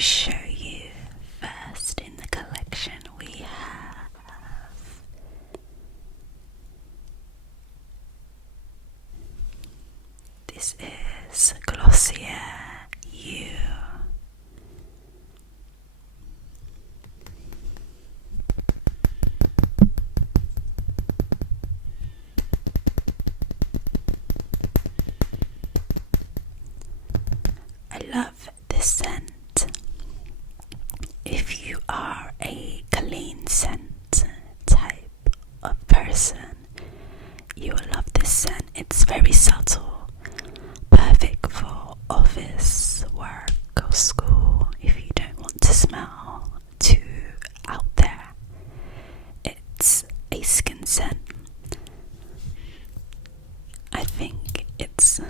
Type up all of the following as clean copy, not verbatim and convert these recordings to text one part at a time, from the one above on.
show you. First in the collection we have this is Glossier You. I love this scent. If you are a clean scent type of person, you will love this scent. It's very subtle, perfect for office, work, or school. If you don't want to smell too out there, it's a skin scent. I think it's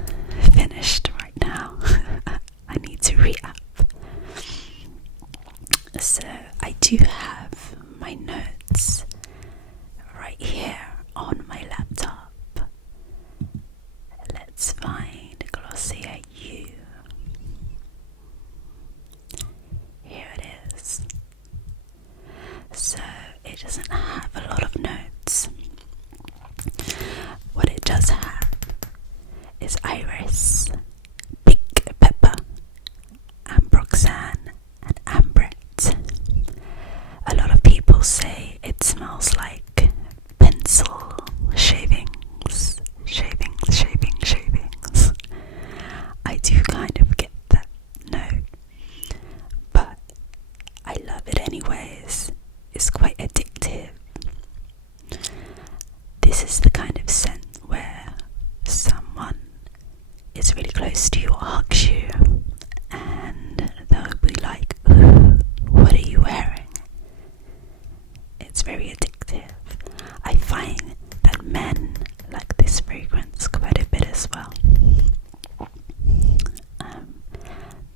finished right now. I need to re-up. So I do have my notes right here on my laptop. Let's find Glossier You. Here it is. So it doesn't have a lot of notes. What it does have is iris, big pepper, ambroxan, and ambret. A lot of people say it smells like pencil shavings. I do kind of get that note, but I love it anyways. It's quite addictive. This is the kind of scent where someone is really close to you or hugs you and they'll be like, "Ooh, what are you wearing?" It's very addictive. I find that men like this fragrance quite a bit as well.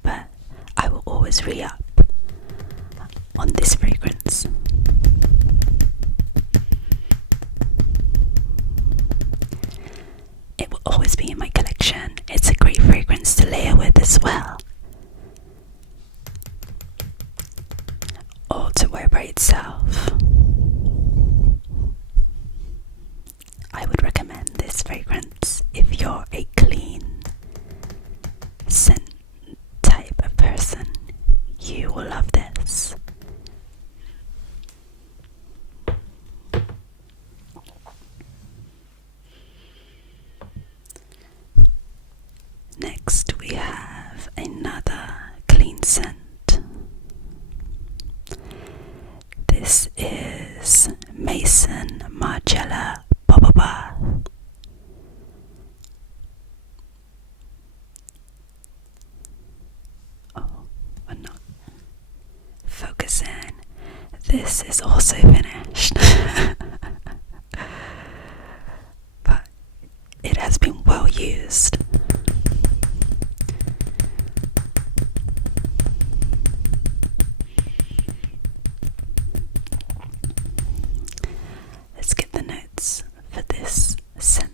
But I will always re-up on this fragrance. It will always be in my collection. It's a great fragrance to layer with as well, or to wear by itself. I would recommend this fragrance if you're a clean scent type of person. You will love this. Next we have another clean scent. This is Maison Margiela Bobaba. Oh, we're not focusing. This is also finished. But it has been well used. Let's get the notes for this scent.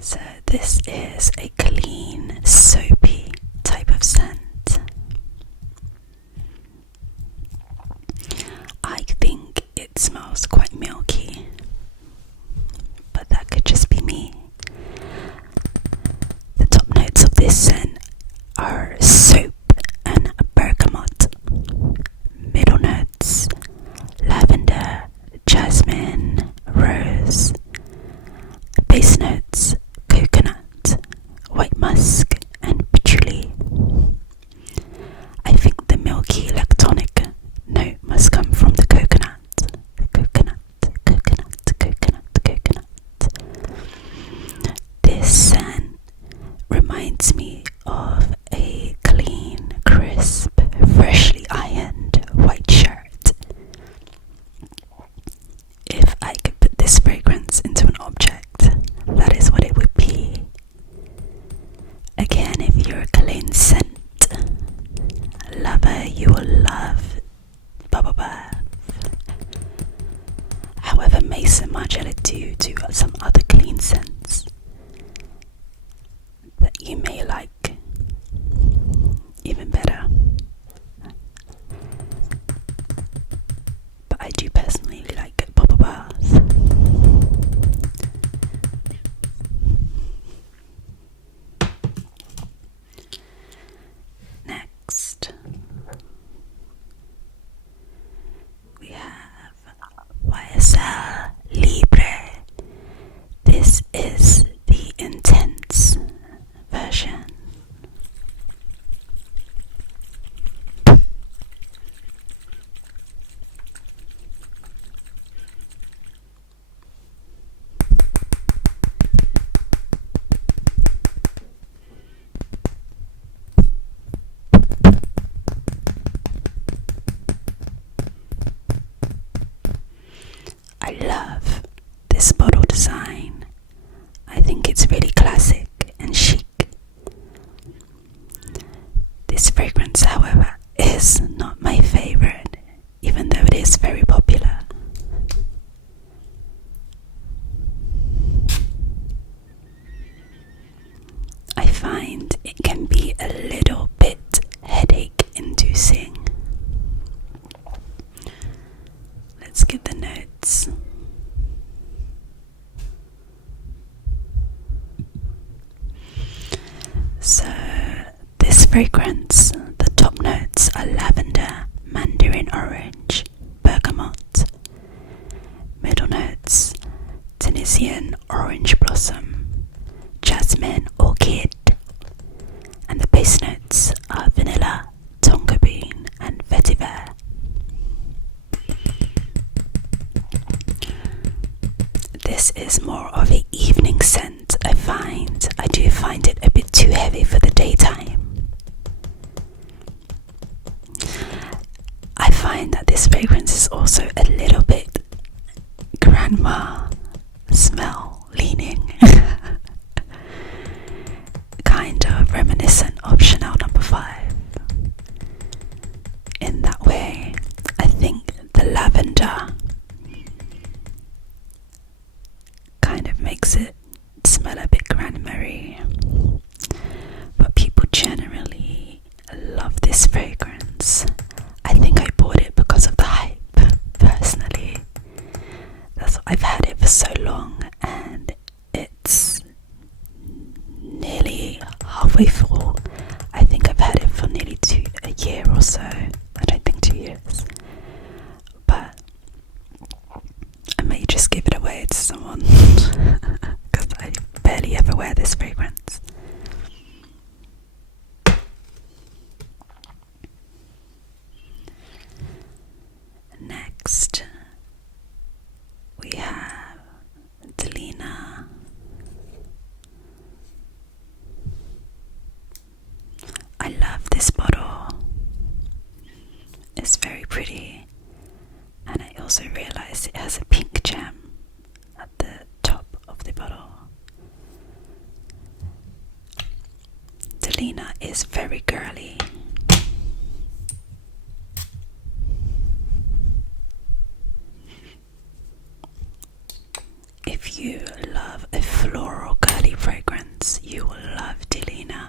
So this is a clean, soapy type of scent. I think it smells quite milky, but that could just be me. The top notes of this scent are soap and bergamot. Middle notes, lavender, jasmine, rose. Base notes, coconut, white musk, and patchouli. I think the milky lactonic note must come from the coconut. you to some other clean scents that you may like even better. But I do personally like bubble bath. Next, we have YSL Libre. This is the intense version. I love this bottle design. I think it's really classic and chic. This fragrance, however, is not my favorite, even though it is very popular. I find it can be a little bit headache inducing. Let's get the notes. So this fragrance, the top notes are lavender, mandarin orange, bergamot. Middle notes, Tunisian orange blossom, jasmine, orchid. And the base notes are vanilla, tonka bean and vetiver. This is more of an evening scent, I find. I do find it a bit too heavy for the daytime. I find that this fragrance is also a little bit grandma smell leaning. Kind of reminiscent of Chanel No. 5. In that way, I think the lavender kind of makes it smell a bit grandmary, but people generally love this fragrance. I think I bought it because of the hype, personally. I've had it for so long and it's nearly halfway full. I think I've had it for nearly a year or so. I don't think 2 years, but I may just give it away to someone because I barely ever wear this fragrance. Next, we have Delina. I love this bottle. It's very pretty, and I also realized it has a pink gem at the top of the bottle. Delina is very girly. If you love a floral girly fragrance, you will love Delina.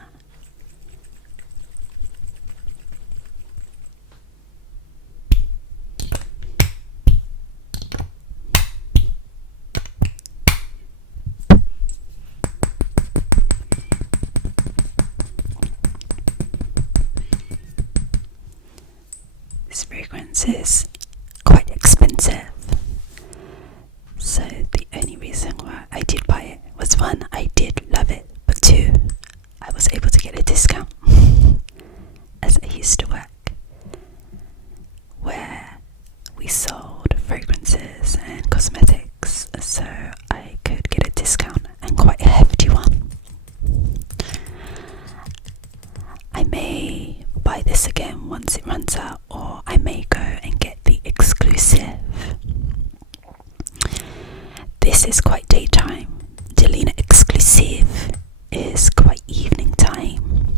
This fragrance is quite expensive, so the only reason why I did buy it was, one, I did love it, but two, I was able to get a discount as I used to work where we sold fragrances and cosmetics, so I could get a discount, and quite a hefty one. I may buy this again once it runs out, or I may go and get the exclusive. This is quite daytime. Delina exclusive is quite evening time.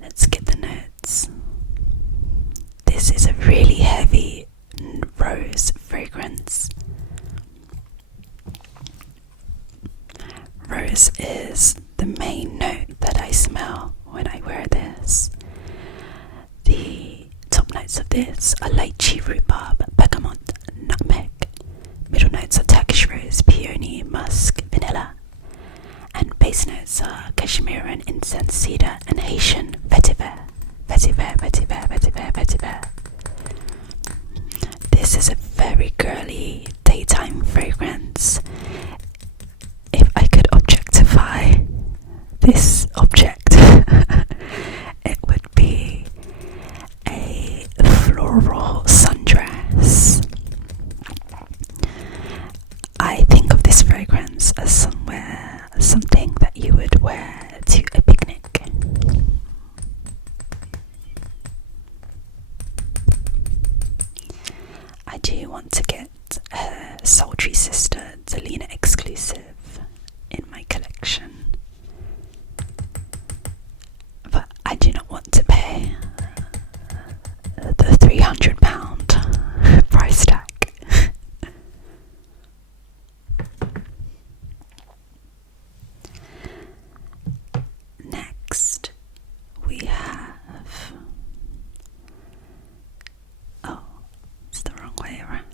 Let's get the notes. This is a really heavy rose fragrance. wear this. The top notes of this are lychee, rhubarb, bergamot, nutmeg. Middle notes are Turkish rose, peony, musk, vanilla. And base notes are cashmere, incense, cedar, and Haitian vetiver. Vetiver, vetiver, vetiver, vetiver. This is a very girly daytime fragrance. If I could objectify this object, it would be a floral sundress. I think of this fragrance as something that you would wear to a picnic. I do want to get a Sultry Sister Delina exclusive in my collection, but I do not want to pay the £300 price tag. Next, we have, oh, it's the wrong way around.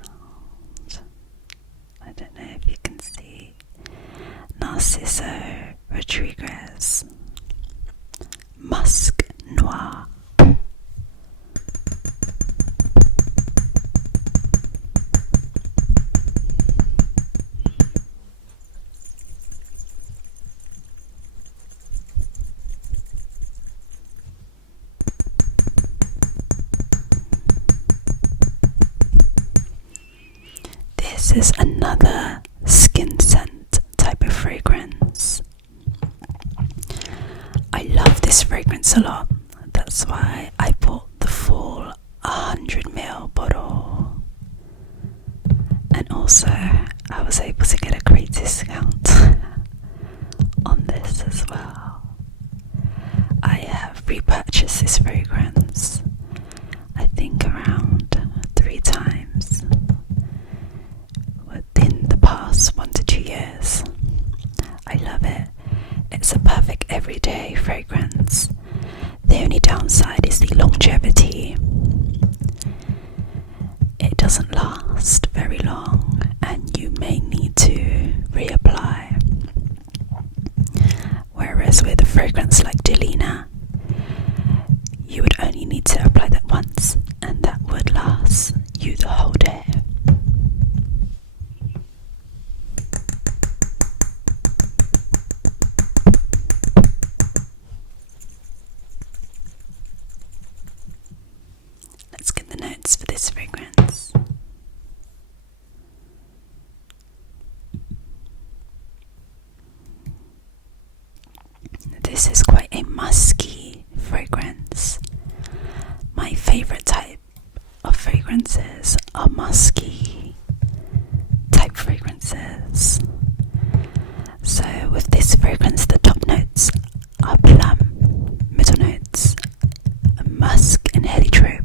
I don't know if you can see. Narciso Rodriguez Musk Noir. This is another skin scent type of fragrance. I love this fragrance a lot. That's why I bought the full 100ml bottle. And also, I was able to get a great discount on this as well. I have repurchased this fragrance, I think around 3 times within the past 1 to 2 years. I love it. It's a perfect everyday fragrance. The only downside is the longevity. It doesn't last very long and you may need to reapply. Whereas with a fragrance like Delina, you would only need to apply that once and that would last you the whole day. Let's get the notes for this fragrance. This is quite a musky fragrance. My favorite type of fragrances are musky type fragrances. So with this fragrance, the top notes are plum, middle notes are musk and heliotrope,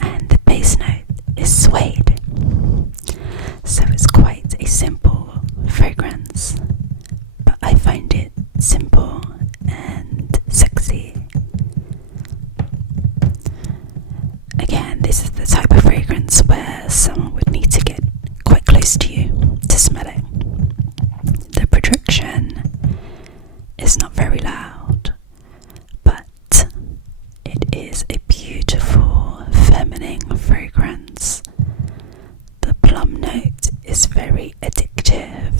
and the base note is suede. So it's quite a simple fragrance, but I find it simple and sexy. Again, this is the type of fragrance where someone would need to get quite close to you to smell it. The production is not very loud, but it is a beautiful feminine fragrance. The plum note is very addictive.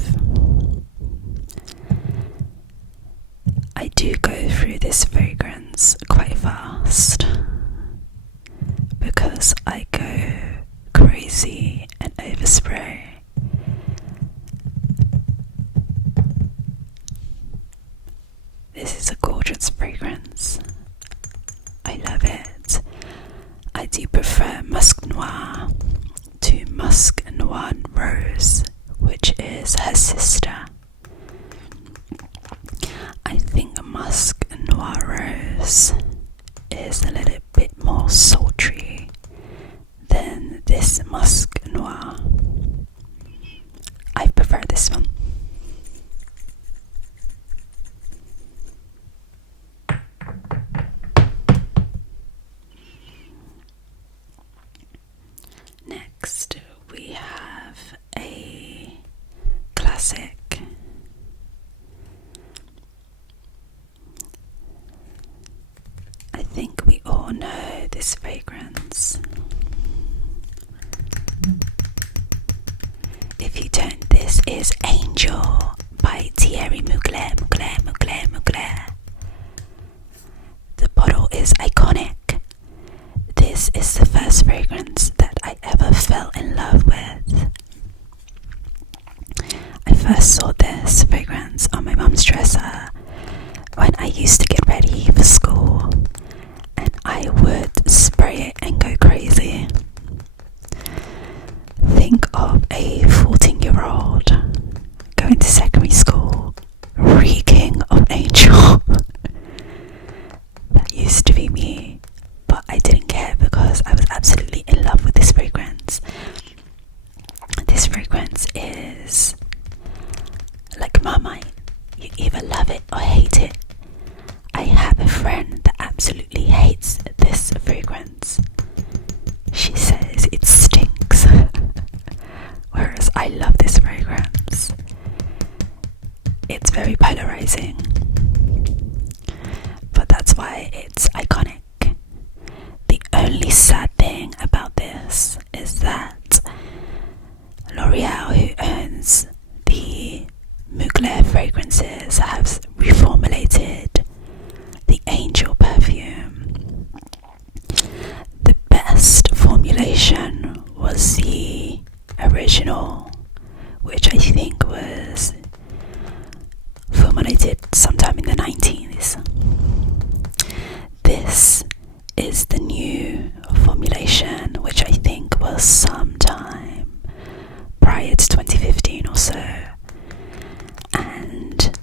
I do go through this fragrance quite fast because I go crazy and overspray. This is a gorgeous fragrance. I love it. I do prefer Musk Noir to Musk Noir Rose, which is her sister. I think Musk Noir Rose is a little bit more sultry than this Musk Noir. I prefer this one. this fragrance. If you don't, this is Angel by Thierry Mugler. The bottle is iconic. This is the first fragrance that I ever fell in love with. I first saw this fragrance on my mum's dresser when I used to get ready for school, and I would spray it and go crazy. Think of a 14-year-old going to secondary school reeking of Angel. That used to be me, but I didn't care because I was absolutely in love with this fragrance. This fragrance is like Marmite. You either love it or hate it. I have a friend that absolutely hates this fragrance. She says it stinks. Whereas I love this fragrance. It's very polarizing. But that's why it's iconic. The only sad thing about this is that L'Oreal, who owns the Mugler fragrances, have reformulated the Angel perfume. The best formulation was the original, which I think was formulated sometime in the 90s. This is the new formulation, which I think was sometime prior to 2015 or so. And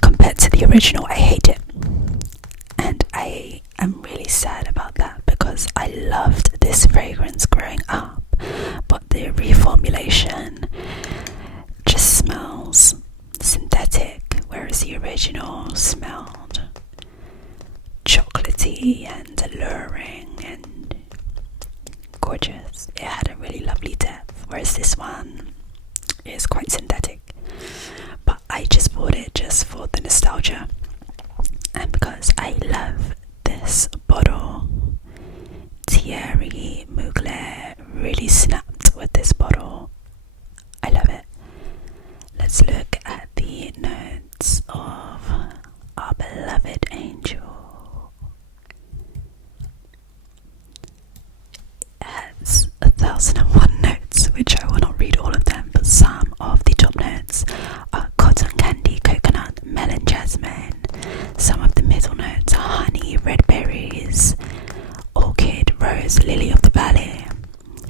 compared to the original, I hate it. And I am really sad about that because I loved this fragrance growing up, but the reformulation just smells synthetic, whereas the original smelled chocolatey and alluring and gorgeous. It had a really lovely depth, whereas this one is quite synthetic. But I just bought it just for the nostalgia, and because I love this bottle. Thierry Mugler really snapped with this bottle. I love it. Let's look at the notes of our beloved Angel. It has 1001 notes, which I will not read all of them, but some of the top notes are cotton candy, coconut, melon, jasmine. Some of the middle notes are honey, red berries, orchid, rose, lily of the valley.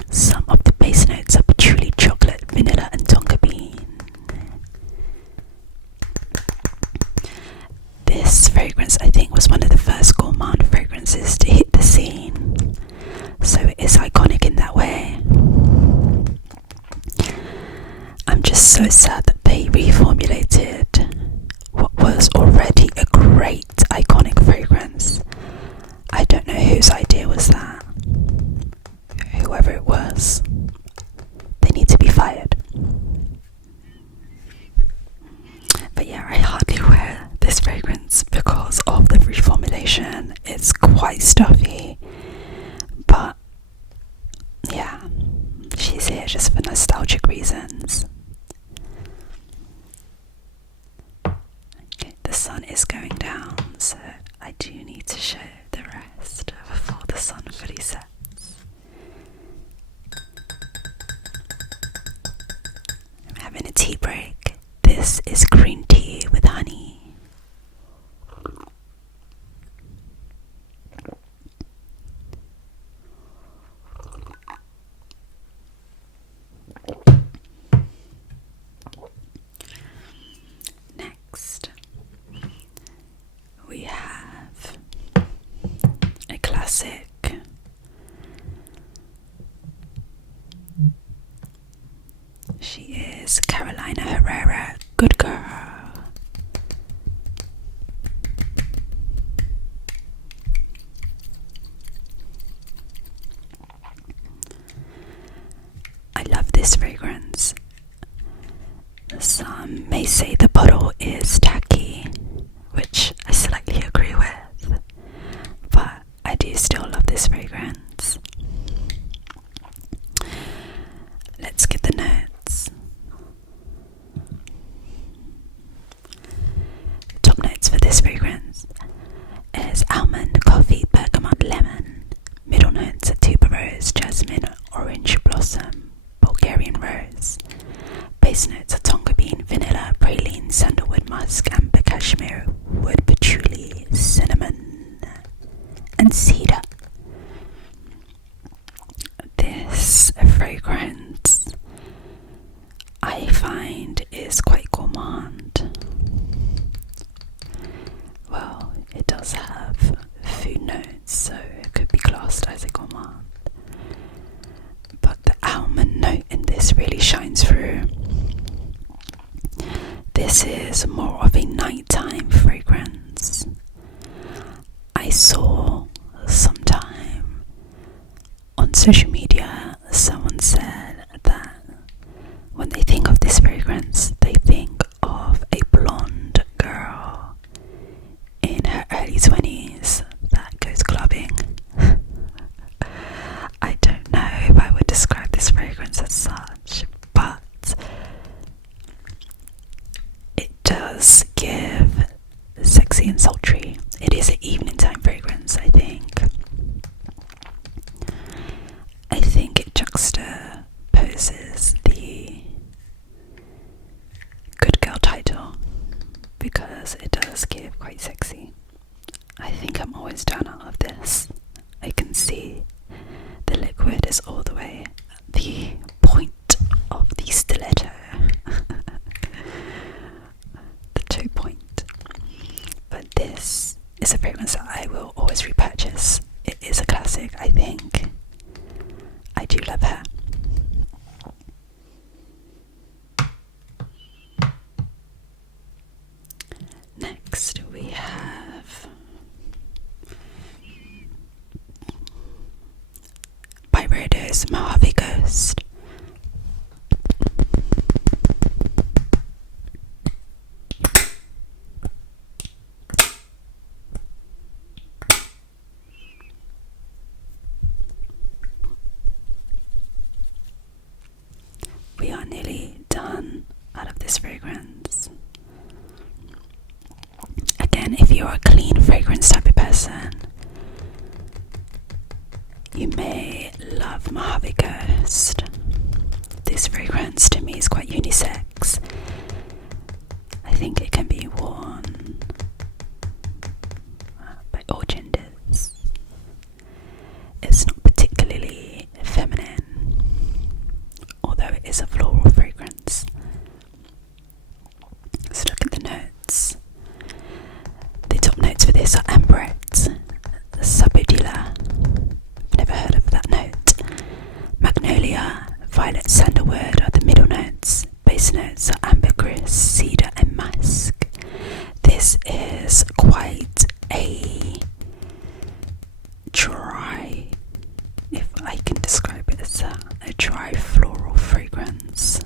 Some of the base notes are patchouli, chocolate, vanilla, and tonka bean. This fragrance, I think, was one of the first gourmand fragrances to hit the scene, so it is iconic in that way. I'm just so sad that they reformulated what was already a great iconic fragrance. I don't know whose idea was that. Whoever it was, they need to be fired. But yeah, I hardly wear this fragrance because of the reformulation. It's quite stuffy, but yeah, she's here just for nostalgic reasons. Okay, the sun is going down, so I do need to show the rest before the sun fully sets. I'm having a tea break. This is green tea with honey. saw sometime on social media, someone said that when they think of this fragrance, they think of a blonde girl in her early 20s that goes clubbing. I don't know if I would describe this fragrance as such, but it does give sexy and sultry. It is an evening time fragrance, I think. I think it juxtaposes the good girl title because it does give quite sexy. I think I'm always down out of this. I can see the liquid is all the way at the point of the stiletto. The toe point. But this is a fragrance that I will always repurchase. It is a classic, I think. I do love her. Next we have Byredo's Mojave Ghost. We are nearly done out of this fragrance. Again, if you're a clean fragrance type of person, you may love Mojave Ghost. This fragrance to me is quite unisex. I think it can be worn by all genders. It's not particularly feminine, although it is a floral fragrance. Let's look at the notes. The top notes for this are ambrette, sapodilla, never heard of that note, magnolia, violet, sandalwood are the middle notes. Base notes are ambergris, cedar and musk. This is quite a dry, if I can describe it as a dry floral fragrance.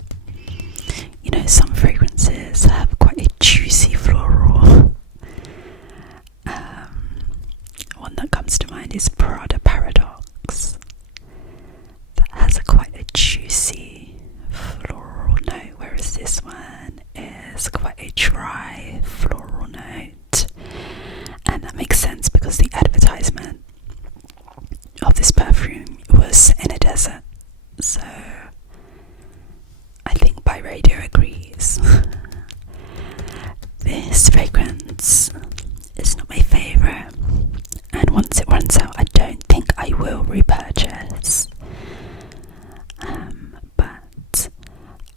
You know, some fragrances have quite a juicy floral. One that comes to mind is Prada Paradox. That has quite a juicy floral note, whereas this one is quite a dry floral note. And that makes sense because the advertisement of this perfume was in a desert. So I think Byredo agrees. This fragrance is not my favourite, and once it runs out I don't think I will repurchase. But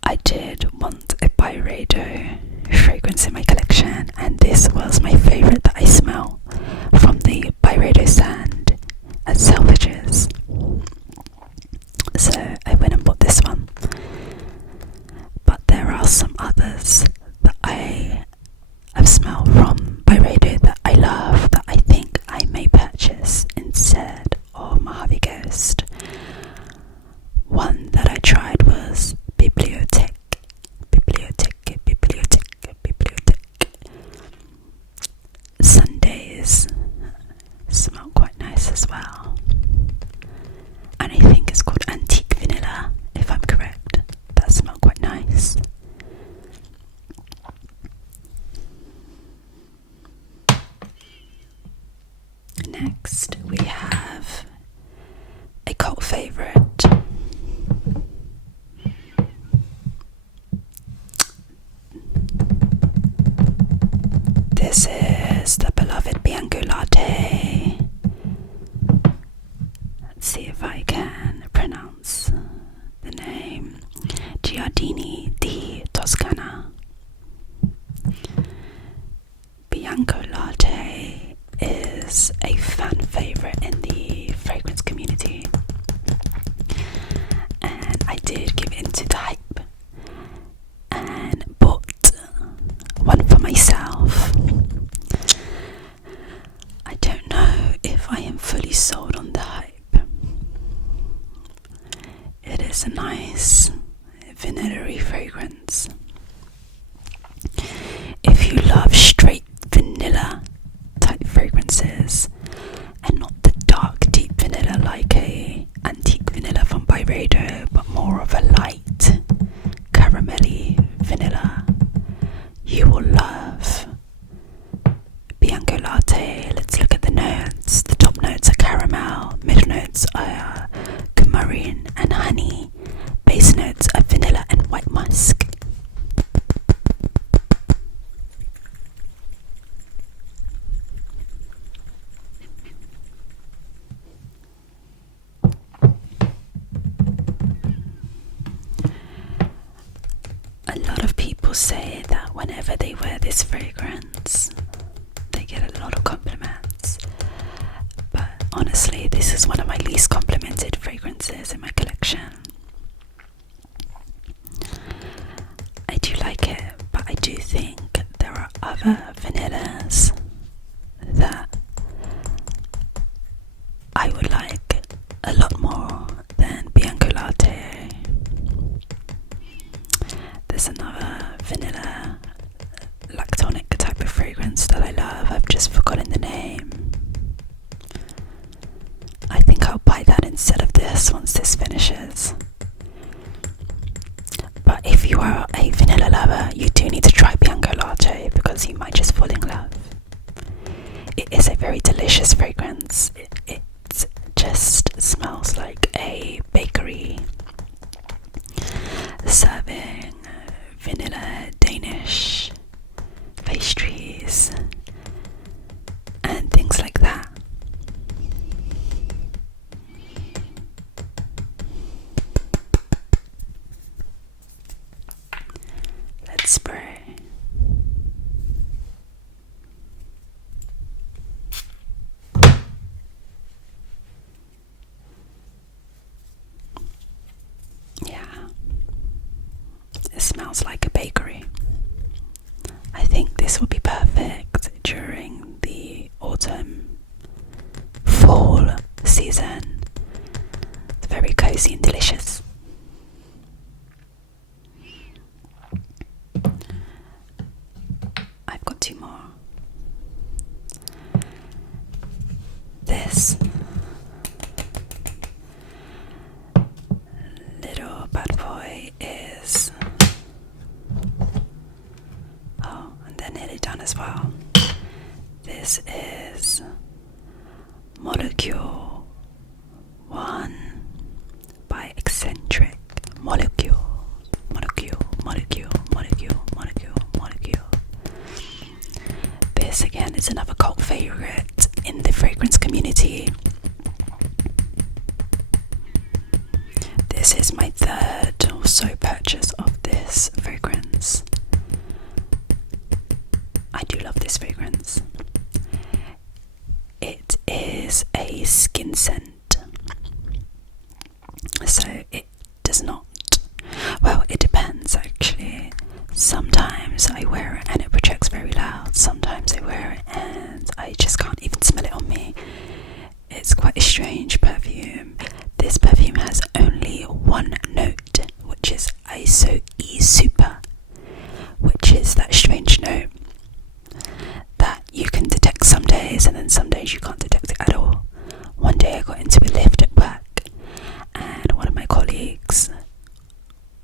I did want a Byredo fragrance in my collection, and this was my favourite that I smell from the Byredo stand at Selfridges. So I went and bought this one. But there are some others that I have smelled from Byredo that I love, that I think I may purchase instead of Mojave Ghost. One that I tried was Bibliothèque. Sundays smell quite nice as well. And I think it's called Antique Vanilla, if I'm correct. That smelled quite nice. Next we have a cult favourite. This is the beloved Bianco Latte. Let's see if I can pronounce the name. Giardini di Toscana. Bianco Latte is a fan favourite in the fragrance community, and I did give in to the hype and bought one for myself. I don't know is a nice vanilla-y fragrance. If you love straight vanilla type fragrances and not the dark deep vanilla like a antique vanilla from Byredo, but more of a light caramelly vanilla, you will love Bianco Latte. Let's look at the notes. The top notes are caramel, middle notes are coumarin and honey, base notes are vanilla and white musk. A lot of people say that whenever they wear this fragrance, they get a lot of compliments. But honestly, this is one of my least complimented fragrances in my collection. I do like it, but I do think there are other vanillas that I would like a lot more than Bianco Latte. There's another vanilla lactonic type of fragrance that I love. I've just forgotten the name. I think I'll buy that instead of this once this finishes. But if you are a vanilla lover, you do need to try Bianco Latte because you might just fall in love. It is a very delicious fragrance. It just smells like a bakery serving vanilla Danish pastries and things like that. Let's spray. Yeah. It smells like a bakery. I think this will be perfect during the autumn, fall season. It's very cozy and delicious. I've got two more. This little bad boy is... Oh, and they're nearly done as well. This is Molecule 1 by Eccentric. Molecule. This again is another cult favorite in the fragrance community. This is my third or so purchase of this fragrance. I do love this fragrance. It is a skin scent, so it does not, well, it depends actually. Sometimes I wear it and it projects very loud. Sometimes I wear it and I just can't even smell it on me. It's quite a strange perfume. This perfume has only one note, which is ISO E Super, which is that strange note that you can detect some days and then some days you can't detect it at all. One day I got into a lift at work and one of my colleagues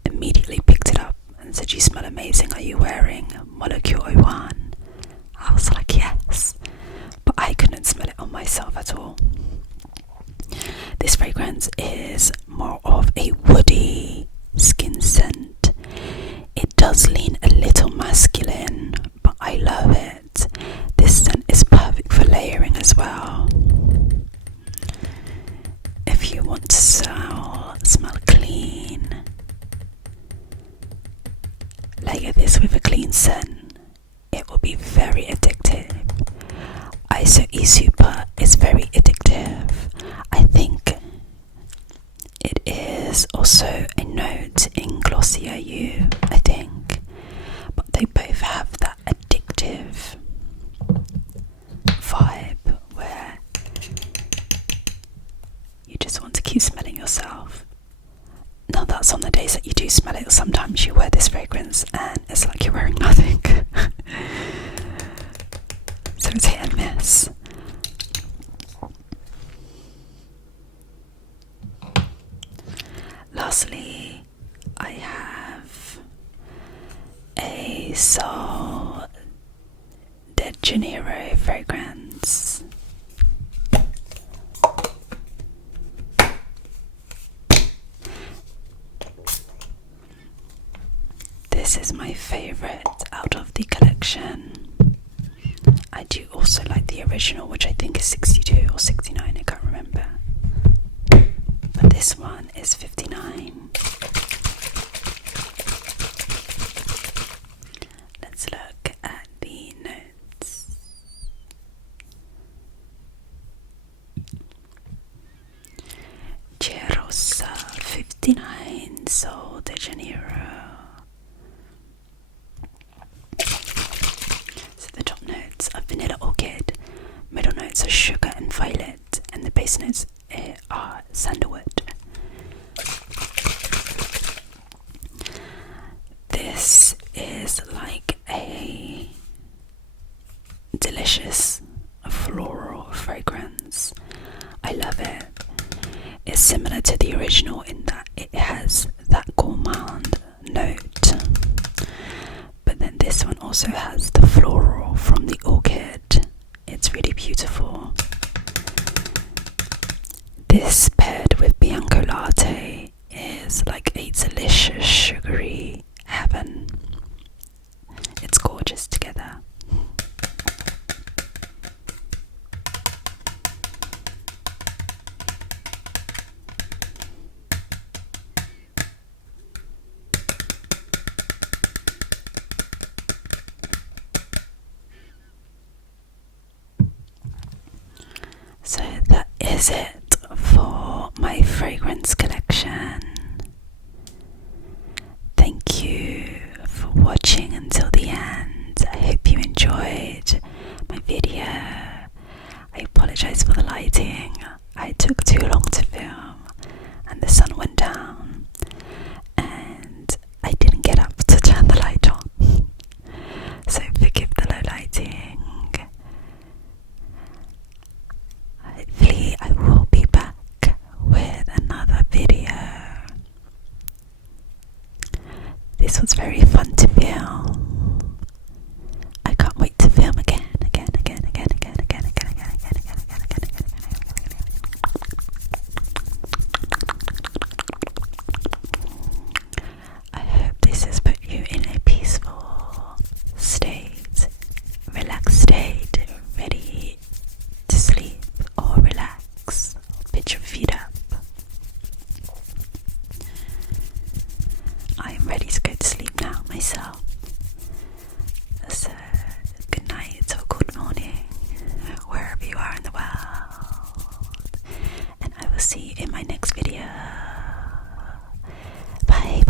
immediately picked it up and said, "You smell amazing, are you wearing Molecule 01?" I was like, yes, but I couldn't smell it on myself at all. This fragrance is more of a woody skin scent. It does lean a little masculine, but I love it. This scent is perfect for layering as well. If you want to smell clean, layer this with a clean scent. It will be very addictive. ISO E Super is very addictive. I think it is also a note in Glossier You, I think, but they both have that addictive vibe where you just want to keep smelling yourself. Not that do smell it. Sometimes you wear this fragrance and it's like you're wearing nothing. So it's hit and miss. Lastly, I have a Sol de Janeiro fragrance. This is my favourite out of the collection. I do also like the original, which I think is 62 or 69, I can't remember. But this one is 59. Let's look at the notes. Cerosa 59, Sol de Janeiro. So the top notes are vanilla orchid, middle notes are sugar and violet, and the base notes are sandalwood. This is like a delicious floral fragrance. I love it. It's similar to the original in that it has that gourmand note, but then this one also has the floral from the orchid. It's really beautiful. This paired with Bianco Latte is like a delicious sugary heaven. It's gorgeous together. So that is it for my fragrance collection. Thank you for watching until the end. I hope you enjoyed my video. I apologize for the lighting. I took too long to film and the sun went down and I didn't get up to turn the light on. So forgive the low lighting. Hopefully I will be back with another video. This was very fun to film. I can't wait to film again. I hope this has put you in a peaceful state, relaxed state, ready to sleep or relax, put your feet up. I am ready to go to sleep now myself. So good night or good morning, wherever you are in the world. And I will see you in my next video. Bye.